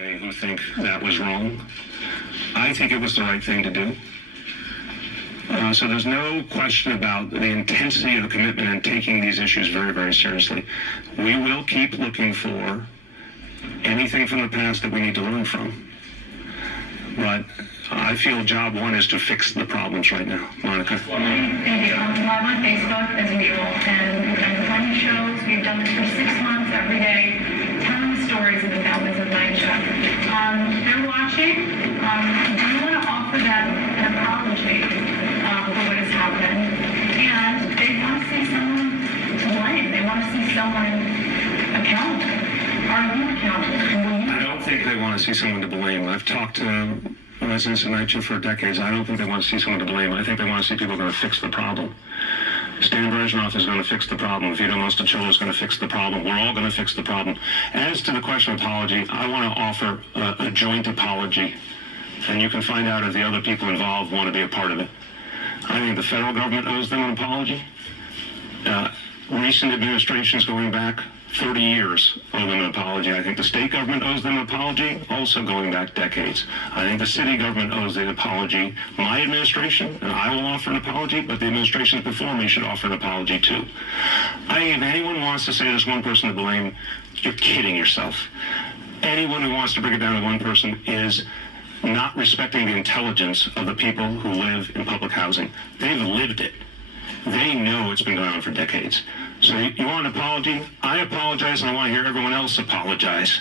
Who think that was wrong. I think it was the right thing to do. So there's no question about the intensity of the commitment and taking these issues very, very seriously. We will keep looking for anything from the past that we need to learn from. But I feel job one is to fix the problems right now. Monica. Thank you. I'm on Facebook as usual, and we've done plenty of shows. We've done this for 6 months every day, telling the stories of the families of NYCHA. They're watching. Do you want to offer them an apology for what has happened? And they want to see someone to blame. They want to see someone accountable. Are you accountable? I don't think they want to see someone to blame. I've talked to residents of NYCHA for decades. I don't think they want to see someone to blame. I think they want to see people going to fix the problem. Stan Brezhnev is going to fix the problem. Vito Mostacillo is going to fix the problem. We're all going to fix the problem. As to the question of apology, I want to offer a joint apology. And you can find out if the other people involved want to be a part of it. I think the federal government owes them an apology. Recent administrations going back 30 years owe them an apology. I think the state government owes them an apology, also going back decades. I think the city government owes an apology. My administration, and I will offer an apology, but the administrations before me should offer an apology too. I think if anyone wants to say there's one person to blame, you're kidding yourself. Anyone who wants to bring it down to one person is not respecting the intelligence of the people who live in public housing. They've lived it. They know it's been going on for decades. So you want an apology? I apologize, and I want to hear everyone else apologize.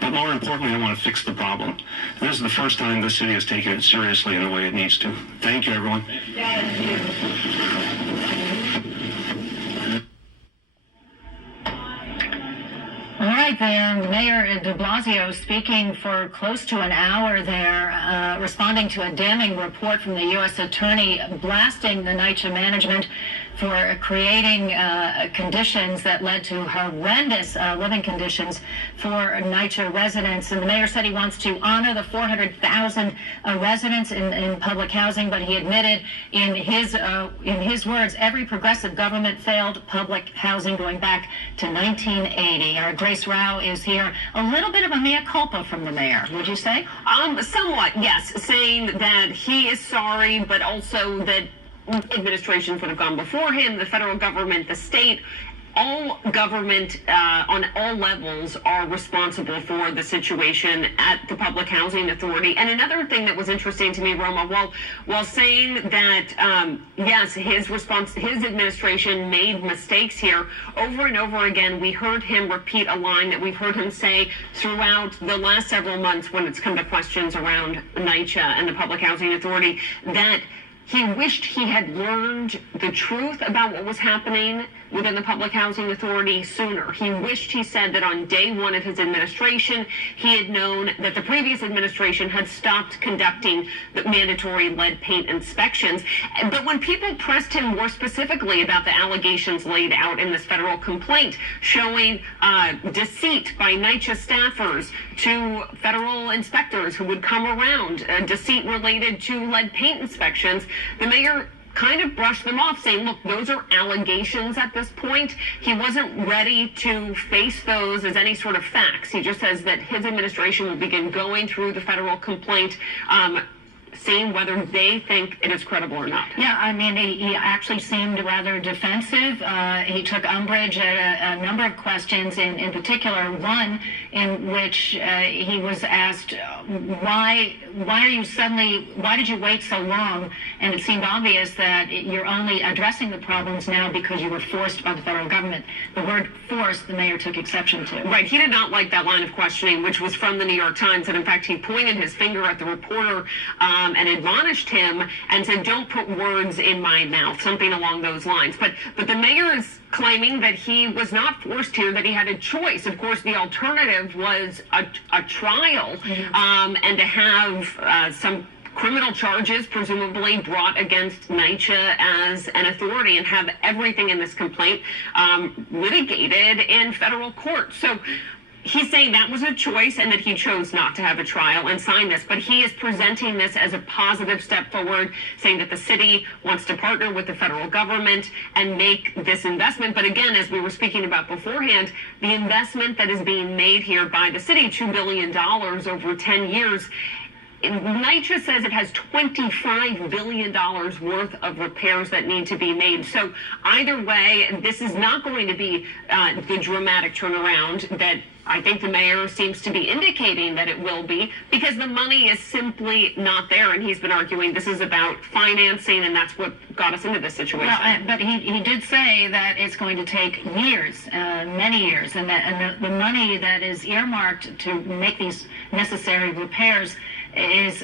But more importantly, I want to fix the problem. And this is the first time the city has taken it seriously in the way it needs to. Thank you, everyone. Thank you. All right, there, Mayor de Blasio speaking for close to an hour there, responding to a damning report from the U.S. Attorney blasting the NYCHA management for creating conditions that led to horrendous living conditions for NYCHA residents. And the mayor said he wants to honor the 400,000 residents in public housing, but he admitted in his words, every progressive government failed public housing going back to 1980. Our Grace Rao is here. A little bit of a mea culpa from the mayor, would you say? Somewhat, yes, saying that he is sorry, but also that administrations would have gone before him, the federal government, the state, all government on all levels are responsible for the situation at the Public Housing Authority. And another thing that was interesting to me, Roma, while saying that, yes, his administration made mistakes here, over and over again, we heard him repeat a line that we've heard him say throughout the last several months when it's come to questions around NYCHA and the Public Housing Authority, that he wished he had learned the truth about what was happening within the Public Housing Authority sooner. He wished, he said, that on day one of his administration, he had known that the previous administration had stopped conducting the mandatory lead paint inspections. But when people pressed him more specifically about the allegations laid out in this federal complaint, showing deceit by NYCHA staffers to federal inspectors who would come around, deceit related to lead paint inspections, the mayor kind of brushed them off, saying, look, those are allegations at this point. He wasn't ready to face those as any sort of facts. He just says that his administration will begin going through the federal complaint, seeing whether they think it is credible or not. Yeah, I mean, he actually seemed rather defensive. He took umbrage at a number of questions, in particular one in which he was asked, why did you wait so long? And it seemed obvious that you're only addressing the problems now because you were forced by the federal government. The word forced, the mayor took exception to. Right, he did not like that line of questioning, which was from the New York Times, and in fact, he pointed his finger at the reporter and admonished him and said, don't put words in my mouth, something along those lines. But the mayor is claiming that he was not forced here, that he had a choice. Of course, the alternative was a trial, and to have some criminal charges presumably brought against NYCHA as an authority and have everything in this complaint litigated in federal court. So he's saying that was a choice and that he chose not to have a trial and sign this, but he is presenting this as a positive step forward, saying that the city wants to partner with the federal government and make this investment. But again, as we were speaking about beforehand, the investment that is being made here by the city, $2 billion over 10 years, NYCHA says it has $25 billion worth of repairs that need to be made. So either way, this is not going to be the dramatic turnaround that I think the mayor seems to be indicating that it will be, because the money is simply not there. And he's been arguing this is about financing, and that's what got us into this situation. Well, but he did say that it's going to take years, many years, and that the money that is earmarked to make these necessary repairs is,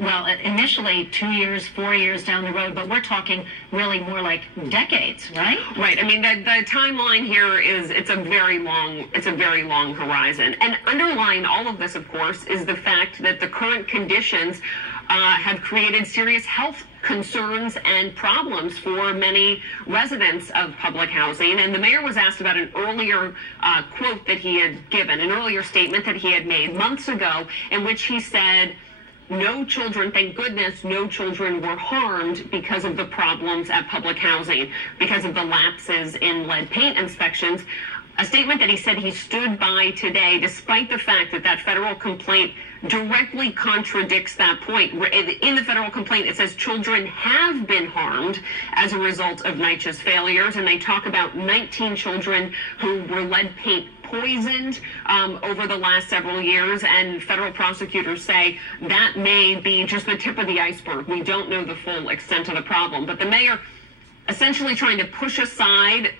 well, initially 2 years, 4 years down the road, but we're talking really more like decades, right? Right. I mean, the timeline here is it's a very long horizon. And underlying all of this, of course, is the fact that the current conditions have created serious health concerns and problems for many residents of public housing. And the mayor was asked about an earlier quote that he had given, an earlier statement that he had made months ago, in which he said, no children, thank goodness, no children were harmed because of the problems at public housing, because of the lapses in lead paint inspections. A statement that he said he stood by today, despite the fact that that federal complaint directly contradicts that point. In the federal complaint, it says children have been harmed as a result of NYCHA's failures, and they talk about 19 children who were lead paint poisoned over the last several years, and federal prosecutors say that may be just the tip of the iceberg. We don't know the full extent of the problem, but the mayor essentially trying to push aside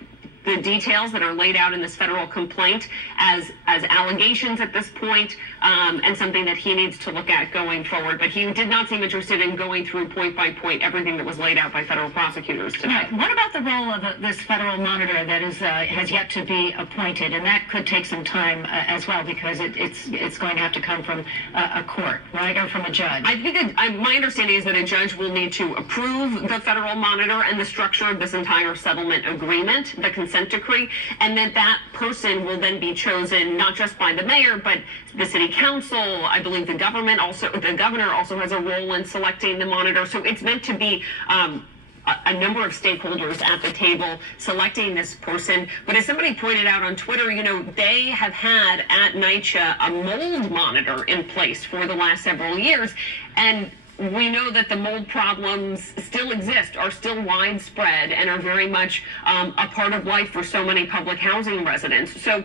the details that are laid out in this federal complaint as allegations at this point, and something that he needs to look at going forward. But he did not seem interested in going through point by point everything that was laid out by federal prosecutors today. Right. What about the role of this federal monitor that is has yet to be appointed? And that could take some time as well, because it's going to have to come from a court, right, or from a judge. I think my understanding is that a judge will need to approve the federal monitor and the structure of this entire settlement agreement, the consent decree, and that person will then be chosen not just by the mayor, but the city council. I believe the governor also has a role in selecting the monitor. So it's meant to be a number of stakeholders at the table selecting this person. But as somebody pointed out on Twitter, they have had at NYCHA a mold monitor in place for the last several years, and we know that the mold problems still exist, are still widespread, and are very much a part of life for so many public housing residents. So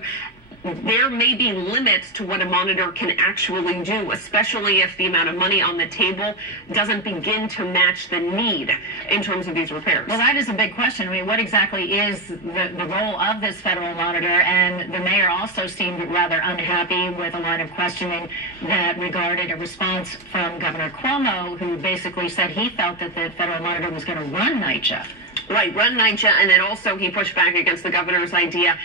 there may be limits to what a monitor can actually do, especially if the amount of money on the table doesn't begin to match the need in terms of these repairs. Well, that is a big question. I mean, what exactly is the role of this federal monitor? And the mayor also seemed rather unhappy with a line of questioning that regarded a response from Governor Cuomo, who basically said he felt that the federal monitor was going to run NYCHA. Right, run NYCHA, and then also he pushed back against the governor's idea,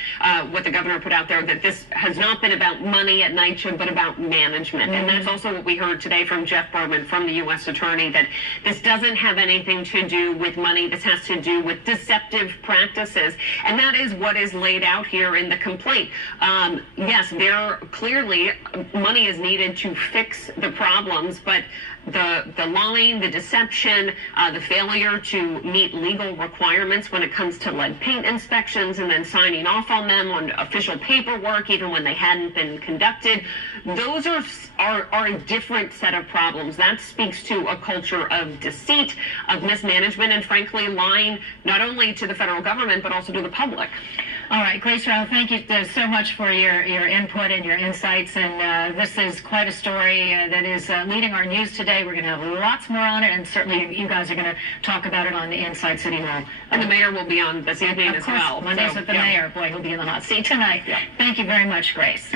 what the governor put out there, that this has not been about money at NYCHA, but about management. Mm-hmm. And that's also what we heard today from Jeff Berman, from the U.S. Attorney, that this doesn't have anything to do with money. This has to do with deceptive practices. And that is what is laid out here in the complaint. Yes, there clearly money is needed to fix the problems, but the lying, the deception, the failure to meet legal requirements when it comes to lead paint inspections, and then signing off on them on official paperwork even when they hadn't been conducted, those are a different set of problems. That speaks to a culture of deceit, of mismanagement, and frankly lying not only to the federal government but also to the public. All right, Grace Rao, thank you so much for your input and your insights. And this is quite a story that is leading our news today. We're going to have lots more on it, and certainly you guys are going to talk about it on the Inside City Hall. And the mayor will be on this evening as well. Mondays with the mayor. Boy, he'll be in the hot seat tonight. Yeah. Thank you very much, Grace.